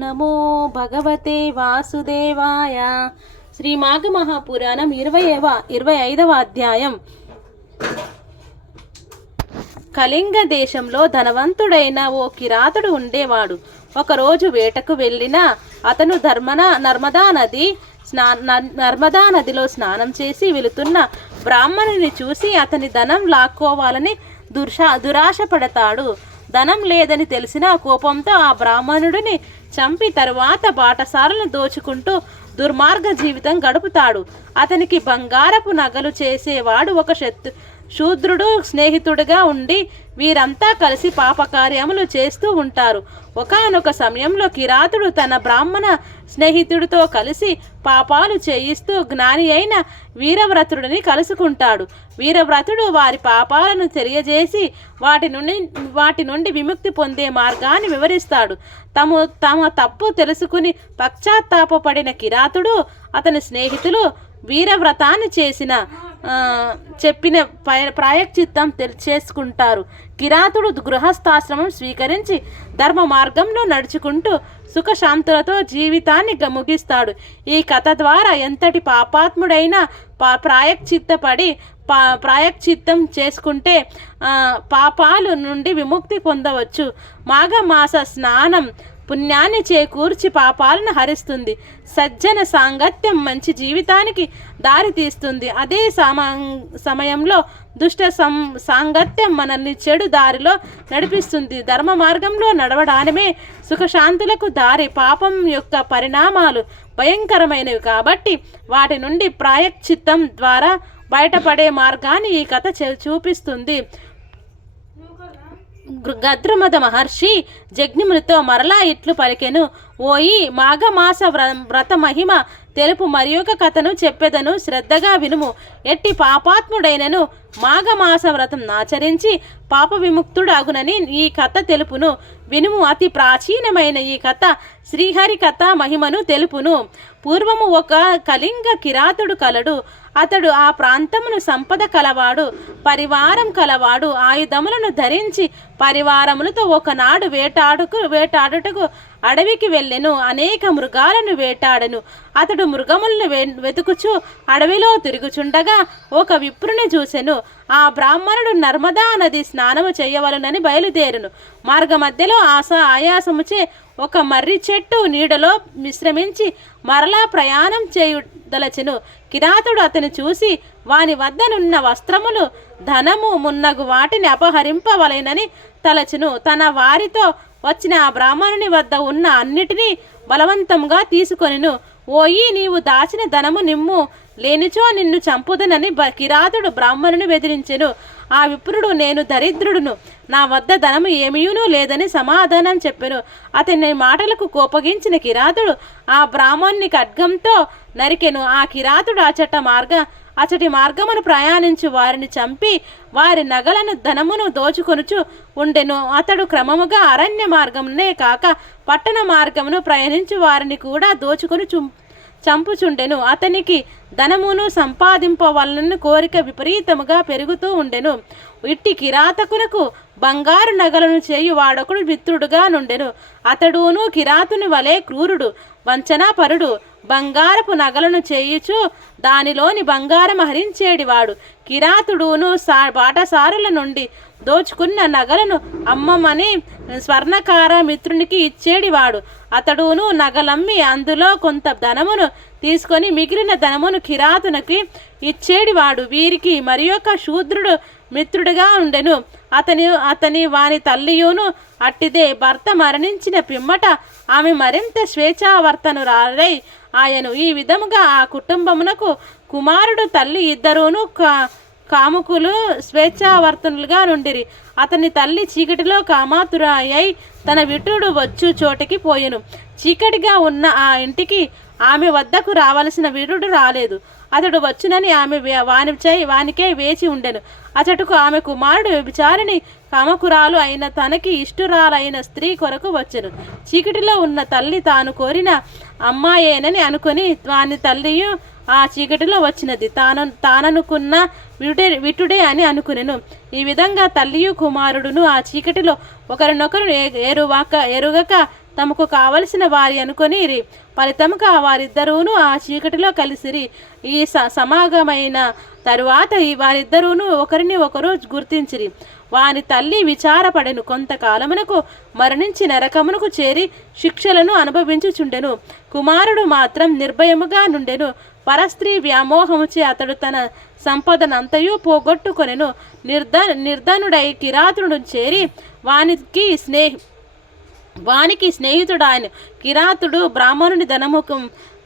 నమో భగవతే వాసుదేవాయ. శ్రీ మాఘ మహాపురాణం 25వ అధ్యాయం. కళింగ దేశంలో ధనవంతుడైన ఓ కిరాతుడు ఉండేవాడు. ఒకరోజు వేటకు వెళ్ళిన అతను నర్మదా నదిలో స్నానం చేసి వెళుతున్న బ్రాహ్మణుని చూసి అతని ధనం లాక్కోవాలని దురాశ పడతాడు. ధనం లేదని తెలిసిన కోపంతో ఆ బ్రాహ్మణుడిని చంపి తరువాత బాటసారులను దోచుకుంటూ దుర్మార్గ జీవితం గడుపుతాడు. అతనికి బంగారపు నగలు చేసేవాడు ఒక శూద్రుడు స్నేహితుడిగా ఉండి వీరంతా కలిసి పాపకార్యములు చేస్తూ ఉంటారు. ఒకానొక సమయంలో కిరాతుడు తన బ్రాహ్మణ స్నేహితుడితో కలిసి పాపాలు చేయిస్తూ జ్ఞాని అయిన వీరవ్రతుడిని కలుసుకుంటాడు. వీరవ్రతుడు వారి పాపాలను తెలియజేసి వాటి నుండి విముక్తి పొందే మార్గాన్ని వివరిస్తాడు. తమ తప్పు తెలుసుకుని పశ్చాత్తాపపడిన కిరాతుడు అతని స్నేహితులు వీరవ్రతాన్ని చెప్పిన ప్రాయశ్చిత్తం చేసుకుంటారు. కిరాతుడు గృహస్థాశ్రమం స్వీకరించి ధర్మ మార్గంలో నడుచుకుంటూ సుఖశాంతులతో జీవితాన్ని ముగిస్తాడు. ఈ కథ ద్వారా ఎంతటి పాపాత్ముడైనా ప్రాయశ్చిత్తం చేసుకుంటే పాపాలు నుండి విముక్తి పొందవచ్చు. మాఘమాస స్నానం పుణ్యాన్ని చేకూర్చి పాపాలను హరిస్తుంది. సజ్జన సాంగత్యం మంచి జీవితానికి దారి తీస్తుంది. అదే సమయంలో దుష్ట సాంగత్యం మనల్ని చెడు దారిలో నడిపిస్తుంది. ధర్మ మార్గంలో నడవడానిమే సుఖశాంతులకు దారి. పాపం యొక్క పరిణామాలు భయంకరమైనవి కాబట్టి వాటి నుండి ప్రాయశ్చిత్తం ద్వారా బయటపడే మార్గాన్ని ఈ కథ చూపిస్తుంది. గద్రుమద మహర్షి జజ్ఞమునితో మరలా ఇట్లు పలికెను. ఓయి మాఘమాస వ్రత మహిమ తెలుపు మరి ఒక కథను చెప్పెదను, శ్రద్ధగా వినుము. ఎట్టి పాపాత్ముడైనను మాఘమాస వ్రతం ఆచరించి పాప విముక్తుడాగునని ఈ కథ తెలుపును. వినుము. అతి ప్రాచీనమైన ఈ కథ శ్రీహరి కథ మహిమను తెలుపును. పూర్వము ఒక కళింగ కిరాతుడు కలడు. అతడు ఆ ప్రాంతమును సంపద కలవాడు, పరివారం కలవాడు. ఆయుధములను ధరించి పరివారములతో ఒకనాడు వేటాడుటకు అడవికి వెళ్ళెను. అనేక మృగాలను వేటాడెను. అతడు మృగములను వెతుకుచు అడవిలో తిరుగుచుండగా ఒక విప్రుని చూసెను. ఆ బ్రాహ్మణుడు నర్మదా నది స్నానము చేయవలనని బయలుదేరును. మార్గ మధ్యలో ఆయాసముచే ఒక మర్రి చెట్టు నీడలో విశ్రమించి మరలా ప్రయాణం చేయుదలచెను. కిరాతుడు అతని చూసి వాని వద్దనున్న వస్త్రములు, ధనము మున్నగు వాటిని అపహరింపవలెనని తలచెను. తన వారితో వచ్చిన ఆ బ్రాహ్మణుని వద్ద ఉన్న అన్నిటినీ బలవంతంగా తీసుకొనిను. ఓయి, నీవు దాచిన ధనము నిమ్ము, లేనిచో నిన్ను చంపుదనని కిరాతుడు బ్రాహ్మణుని బెదిరించెను. ఆ విప్రుడు, నేను దరిద్రుడును, నా వద్ద ధనము ఏమీయునూ లేదని సమాధానం చెప్పెను. అతని మాటలకు కోపగించిన కిరాతుడు ఆ బ్రాహ్మణుని ఖడ్గంతో నరికెను. ఆ కిరాతుడు అచటి మార్గమును ప్రయాణించు వారిని చంపి వారి నగలను ధనమును దోచుకొనుచు ఉండెను. అతడు క్రమముగా అరణ్య మార్గమునే కాక పట్టణ మార్గమును ప్రయాణించు వారిని కూడా దోచుకొని చంపుచుండెను. అతనికి ధనమును సంపాదింపవలన కోరిక విపరీతముగా పెరుగుతూ ఉండెను. ఇట్టి కిరాతకునకు బంగారు నగలను చేయు వాడొకడు మిత్రుడుగా నుండెను. అతడును కిరాతుని వలె క్రూరుడు, వంచనాపరుడు. బంగారపు నగలను చేయుచు దానిలోని బంగారం హరించేడివాడు. కిరాతుడును బాటసారుల నుండి దోచుకున్న నగలను అమ్మమని స్వర్ణకార మిత్రునికి ఇచ్చేడివాడు. అతడును నగలమ్మి అందులో కొంత ధనమును తీసుకొని మిగిలిన ధనమును కిరాతునికి ఇచ్చేడివాడు. వీరికి మరి ఒక శూద్రుడు మిత్రుడుగా ఉండెను. అతని వాని తల్లియును అట్టిదే. భర్త మరణించిన పిమ్మట ఆమె మరింత స్వేచ్ఛావర్తనురాలై ఆయను. ఈ విధముగా ఆ కుటుంబమునకు కుమారుడు, తల్లి ఇద్దరూను కాముకులు స్వేచ్ఛావర్తనులుగా నుండిరి. అతని తల్లి చీకటిలో కామాతురాయై తన విటుడు వచ్చు చోటికి పోయెను. చీకటిగా ఉన్న ఆ ఇంటికి ఆమె వద్దకు రావలసిన వీరుడు రాలేదు. అతడు వచ్చునని ఆమె వానికై వేచి ఉండెను. అతడుకు ఆమె కుమారుడు వ్యభిచారిణి కామకురాలు అయిన తనకి ఇష్టురాలైన స్త్రీ కొరకు వచ్చెను. చీకటిలో ఉన్న తల్లి తాను కోరిన అమ్మాయేనని అనుకుని వాని తల్లియు ఆ చీకటిలో వచ్చినది తాననుకున్న విటుడే అని అనుకునెను. ఈ విధంగా తల్లియు కుమారుడును ఆ చీకటిలో ఒకరినొకరు ఎరుగక తమకు కావలసిన వారి అనుకొని ఫలితముగా వారిద్దరూను ఆ చీకటిలో కలిసిరి. ఈ సమాగమైన తరువాత వారిద్దరూను ఒకరిని ఒకరు గుర్తించిరి. వాని తల్లి విచారపడెను. కొంతకాలమునకు మరణించి నరకమునకు చేరి శిక్షలను అనుభవించుచుండెను. కుమారుడు మాత్రం నిర్భయముగా నుండెను. పరస్త్రీ వ్యామోహముచే అతడు తన సంపదనంతయు పోగొట్టుకొనెను. నిర్ధనుడై కిరాతుడు చేరి వానికి స్నేహితుడాయను. కిరాతుడు బ్రాహ్మణుని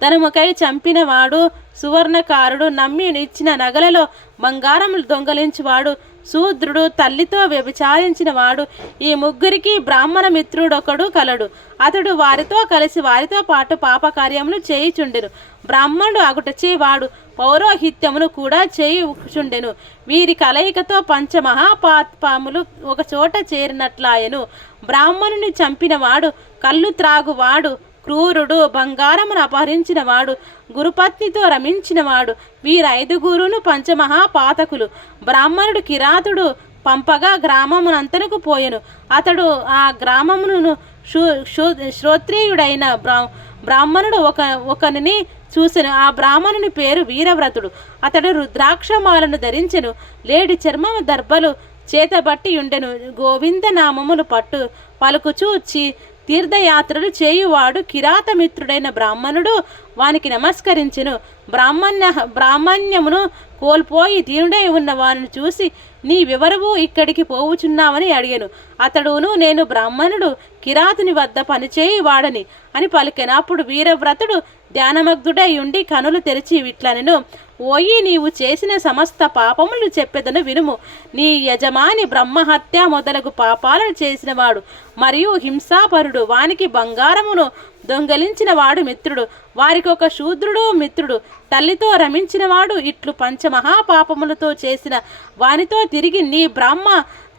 ధనముకై చంపినవాడు, సువర్ణకారుడు, నమ్మి ఇచ్చిన నగలలో బంగారములు దొంగలించువాడు, శూద్రుడు, తల్లితో వ్యభిచారించిన వాడు, ఈ ముగ్గురికి బ్రాహ్మణ మిత్రుడొకడు కలడు. అతడు వారితో కలిసి వారితో పాటు పాపకార్యములు చేయుచుండెను. బ్రాహ్మణుడు అగుటచే వాడు పౌరోహిత్యమును కూడా చేయుచుండెను. వీరి కలయికతో పంచమహాపాపములు ఒక చోట చేరినట్లాయను. బ్రాహ్మణుని చంపినవాడు, కళ్ళు త్రాగువాడు, క్రూరుడు, బంగారమును అపహరించినవాడు, గురుపత్నితో రమించినవాడు, వీరైదుగురును పంచమహాపాతకులు. బ్రాహ్మణుడు కిరాతుడు పంపగా గ్రామమునంతనకు పోయెను. అతడు ఆ గ్రామమును శ్రోత్రియుడైన బ్రాహ్మణుడు ఒకనిని చూసెను. ఆ బ్రాహ్మణుని పేరు వీరవ్రతుడు. అతడు రుద్రాక్షమాలను ధరించెను. లేడి చర్మము దర్భలు చేతబట్టి ఉండెను. గోవింద నామములు పలుకుచూచి తీర్థయాత్రలు చేయువాడు కిరాతమిత్రుడైన బ్రాహ్మణుడు వానికి నమస్కరించెను. బ్రాహ్మణ్యమును కోల్పోయి దీనుడై ఉన్న వారిని చూసి, నీవెవరవు, ఇక్కడికి పోవుచున్నావని అడిగాను. అతడును, నేను బ్రాహ్మణుడు, కిరాతుని వద్ద పనిచేయి వాడని అని పలికెను. అప్పుడు వీరవ్రతుడు ధ్యానమగ్ధుడై ఉండి కనులు తెరిచి విట్లనెను, ఓయి, నీవు చేసిన సమస్త పాపములు చెప్పెదను వినుము. నీ యజమాని బ్రహ్మహత్య మొదలగు పాపాలను చేసినవాడు మరియు హింసాపరుడు. వానికి బంగారమును దొంగలించిన వాడు మిత్రుడు. వారికి ఒక శూద్రుడు మిత్రుడు. తల్లితో రమించినవాడు. ఇట్లు పంచమహాపాపములతో చేసిన వానితో తిరిగి నీ బ్రహ్మ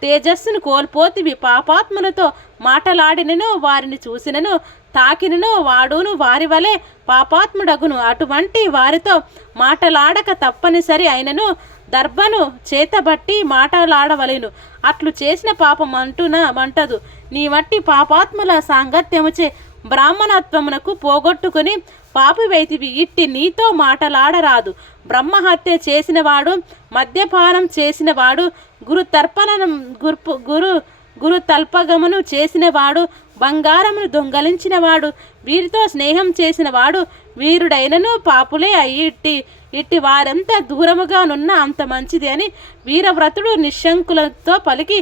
తేజస్సును కోల్పోతివి. పాపాత్ములతో మాటలాడినను, వారిని చూసినను, తాకినను వాడును వారి వలె పాపాత్ముడగును. అటువంటి వారితో మాటలాడక తప్పనిసరి అయినను దర్భను చేతబట్టి మాటలాడవలెను. అట్లు చేసిన పాపం వంటదు. నీ మట్టి పాపాత్ముల సాంగత్యముచే బ్రాహ్మణత్వమునకు పోగొట్టుకుని పాపివైతివి. ఇట్టి నీతో మాటలాడరాదు. బ్రహ్మహత్య చేసినవాడు, మద్యపానం చేసినవాడు, గురు తల్పగమును చేసినవాడు, బంగారమును దొంగలించినవాడు, వీరితో స్నేహం చేసినవాడు వీరుడైనను పాపులే అయ్యి ఇట్టి వారంతా దూరముగానున్న అంత మంచిది అని వీరవ్రతుడు నిశంకులతో పలికి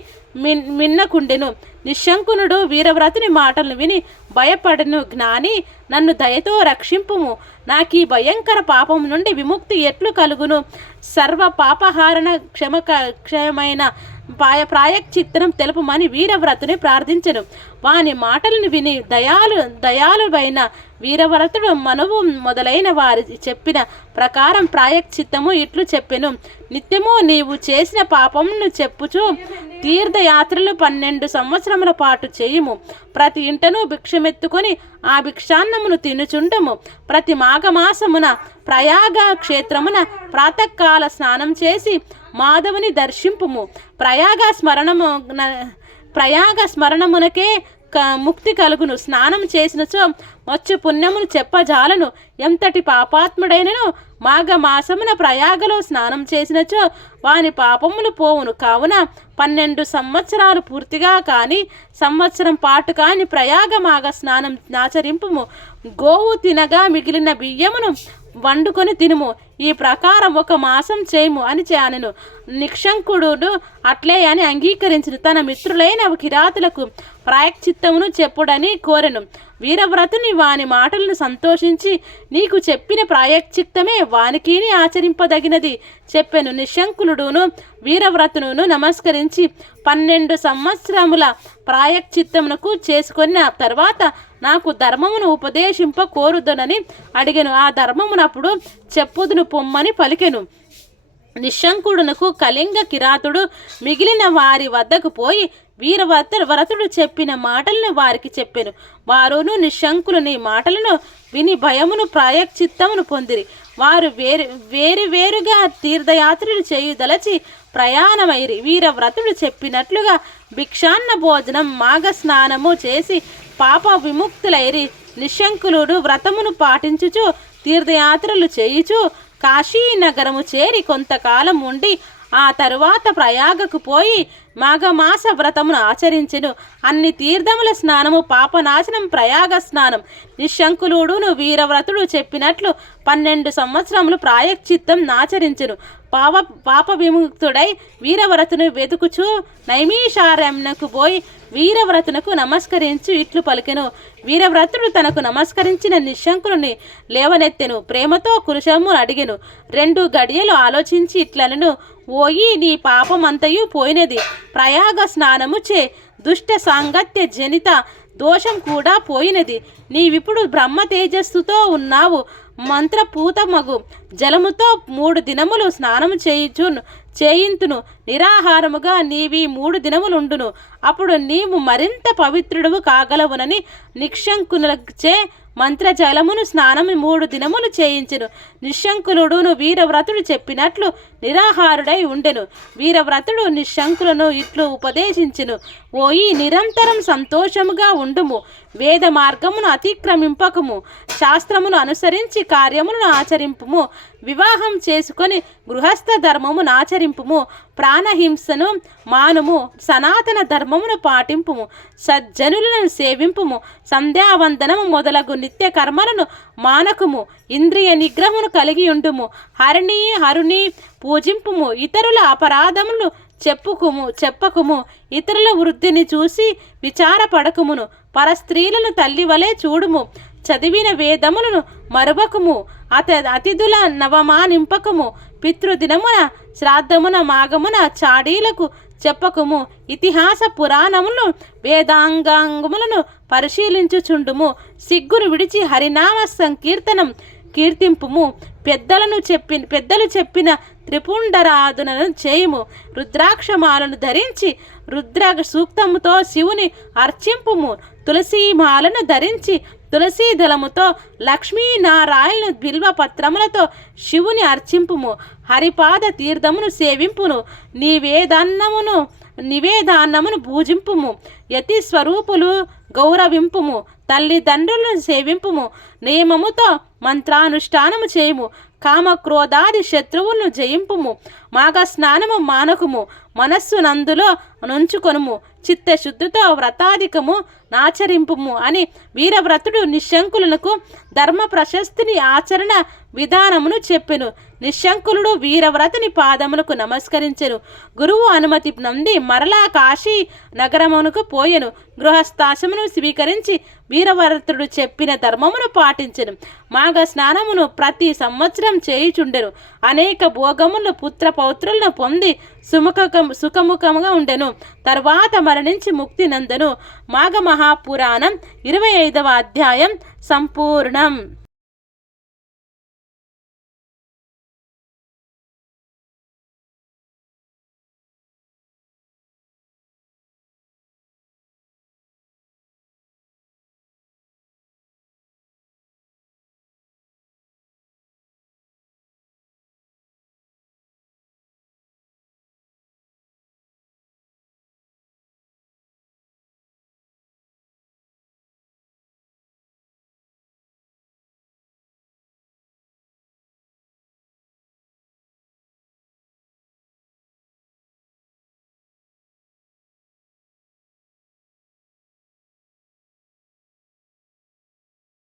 మిన్నకుండెను. నిశంకునుడు వీరవ్రతుని మాటలను విని భయపడెను. జ్ఞాని, నన్ను దయతో రక్షింపుము. నాకీ భయంకర పాపం నుండి విముక్తి ఎట్లు కలుగును? సర్వ పాపహారణ క్షయమైన ప్రాయశ్చిత్తనం తెలుపుమని వీరవ్రతుని ప్రార్థించెను. వాని మాటలను విని దయాలువైన వీరవ్రతుడు మనువు మొదలైన వారి చెప్పిన ప్రకారం ప్రాయశ్చిత్తము ఇట్లు చెప్పెను. నిత్యము నీవు చేసిన పాపమును చెప్పుచు తీర్థయాత్రలు 12 సంవత్సరముల పాటు చేయుము. ప్రతి ఇంటను భిక్షమెత్తుకొని ఆ భిక్షాన్నమును తినుచుండము. ప్రతి మాఘమాసమున ప్రయాగ క్షేత్రమున ప్రాతకాల స్నానం చేసి మాధవుని దర్శింపుము. ప్రయాగ స్మరణమునకే ముక్తి కలుగును. స్నానం చేసినచో వచ్చు పుణ్యమును చెప్పజాలను. ఎంతటి పాపాత్ముడైనను మాఘమాసమున ప్రయాగలో స్నానం చేసినచో వాని పాపములు పోవును. కావున 12 సంవత్సరాలు పూర్తిగా కాని సంవత్సరం పాటు కాని ప్రయాగ మాఘ స్నానం ఆచరింపుము. గోవు తినగా మిగిలిన బియ్యమును వండుకొని తినుము. ఈ ప్రకారం 1 మాసం చేయము అని అనెను. నిశంకుడు అట్లే అని అంగీకరించిన తన మిత్రులైన కిరాతులకు ప్రాయశ్చిత్తమును చెప్పుడని కోరెను. వీరవ్రతుని వాని మాటలను సంతోషించి, నీకు చెప్పిన ప్రాయశ్చిత్తమే వానికి ఆచరింపదగినది చెప్పెను. నిశంకులుడును వీరవ్రతును నమస్కరించి 12 సంవత్సరముల ప్రాయశ్చిత్తమునకు చేసుకున్న తర్వాత నాకు ధర్మమును ఉపదేశింప కోరుదనని అడిగెను. ఆ ధర్మమునప్పుడు చెప్పుదును పొమ్మని పలికెను. నిశంకుడునకు కళింగ కిరాతుడు మిగిలిన వారి వద్దకు పోయి వీరవ్రతుడు చెప్పిన మాటలను వారికి చెప్పెను. వారును నిశంకులని మాటలను విని భయమును ప్రాయశ్చిత్తమును పొందిరి. వారు వేరువేరుగా తీర్థయాత్రలు చేయుదలచి ప్రయాణమైరి. వీరవ్రతుడు చెప్పినట్లుగా భిక్షాన్న భోజనం మాఘ స్నానము చేసి పాప విముక్తులైరి. నిశంకులుడు వ్రతమును పాటించుచు తీర్థయాత్రలు చేయుచు కాశీ నగరము చేరి కొంతకాలం ఉండి ఆ తరువాత ప్రయాగకు పోయి మాఘమాస వ్రతమును ఆచరించెను. అన్ని తీర్థముల స్నానము పాపనాశనం ప్రయాగ స్నానం. నిశంకులుడును వీరవ్రతుడు చెప్పినట్లు 12 సంవత్సరములు ప్రాయశ్చిత్తం ఆచరించెను. పాప విముక్తుడై వీరవ్రతును వెతుకుచు నైమిషారణ్యమునకు పోయి వీరవ్రతునకు నమస్కరించి ఇట్లు పలికెను. వీరవ్రతుడు తనకు నమస్కరించిన నిశంకుని లేవనెత్తెను. ప్రేమతో కుశలము అడిగెను. 2 గడియలు ఆలోచించి ఇట్లనెను. ఓయి, నీ పాపమంతయు పోయినది. ప్రయాగ స్నానము చే దుష్ట సాంగత్య జనిత దోషం కూడా పోయినది. నీవిప్పుడు బ్రహ్మ తేజస్సుతో ఉన్నావు. మంత్రపూతమగు జలముతో 3 దినములు స్నానము చేయింతును. నిరాహారముగా నీవి 3 దినములుండును. అప్పుడు నీవు మరింత పవిత్రుడువు కాగలవునని నిశంకులచే మంత్రజలమును స్నానము 3 దినములు చేయించెను. నిశంకులుడును వీరవ్రతుడు చెప్పినట్లు నిరాహారుడై ఉండెను. వీరవ్రతుడు నిశంకులను ఇట్లు ఉపదేశించెను. ఓయి, నిరంతరం సంతోషముగా ఉండుము. వేద మార్గమును అతిక్రమింపకము. శాస్త్రమును అనుసరించి కార్యములను ఆచరింపుము. వివాహం చేసుకొని గృహస్థ ధర్మమును ఆచరింపుము. ప్రాణహింసను మానుము. సనాతన ధర్మమును పాటింపుము. సజ్జనులను సేవింపుము. సంధ్యావందనము మొదలగు నిత్య కర్మలను మానకుము. ఇంద్రియ నిగ్రహమును కలిగి ఉండుము. హరుని పూజింపుము. ఇతరుల అపరాధములు చెప్పకుము. ఇతరుల వృద్ధిని చూసి విచారపడకుమును. పరస్త్రీలను తల్లి వలె చూడుము. చదివిన వేదములను మరువకుము. అతిథుల నవమానింపకము. పితృదినమున శ్రాద్ధమున మాఘమున చాడీలకు చెప్పకుము. ఇతిహాస పురాణములను వేదాంగాంగములను పరిశీలించుచుండుము. సిగ్గును విడిచి హరినామ సంకీర్తనం కీర్తింపుము. పెద్దలు చెప్పిన త్రిపుండరాధనను చేయుము. రుద్రాక్షమాలను ధరించి రుద్ర సూక్తముతో శివుని అర్చింపుము. తులసీమాలను ధరించి తులసీ దళముతో లక్ష్మీనారాయణ బిల్వ పత్రములతో శివుని అర్చింపుము. హరిపాద తీర్థమును సేవింపును. నివేదాన్నమును భూజింపుము. యతి స్వరూపులు గౌరవింపుము. తల్లిదండ్రులను సేవింపుము. నియమముతో మంత్రానుష్ఠానము చేయుము. కామక్రోధాది శత్రువులను జయింపుము. మాఘ స్నానము మానకుము. మనస్సు నందులో నుంచుకొనుము. చిత్తశుద్ధితో వ్రతాధికము నాచరింపుము అని వీరవ్రతుడు నిశంకులకు ధర్మ ప్రశస్తిని ఆచరణ విధానమును చెప్పెను. నిశంకులుడు వీరవ్రతుని పాదములకు నమస్కరించెను. గురువు అనుమతి నంది మరలా కాశీ నగరమునకు పోయెను. గృహస్థాశ్రమును స్వీకరించి వీరవ్రతుడు చెప్పిన ధర్మమును పాటించెను. మాఘ స్నానమును ప్రతి సంవత్సరం చేయుచుండెను. అనేక భోగములను పుత్ర పౌత్రులను పొంది సుఖముఖముగా ఉండెను. తర్వాత మరణించి ముక్తి నందెను. మాఘ మహాపురాణం 25వ అధ్యాయం సంపూర్ణం.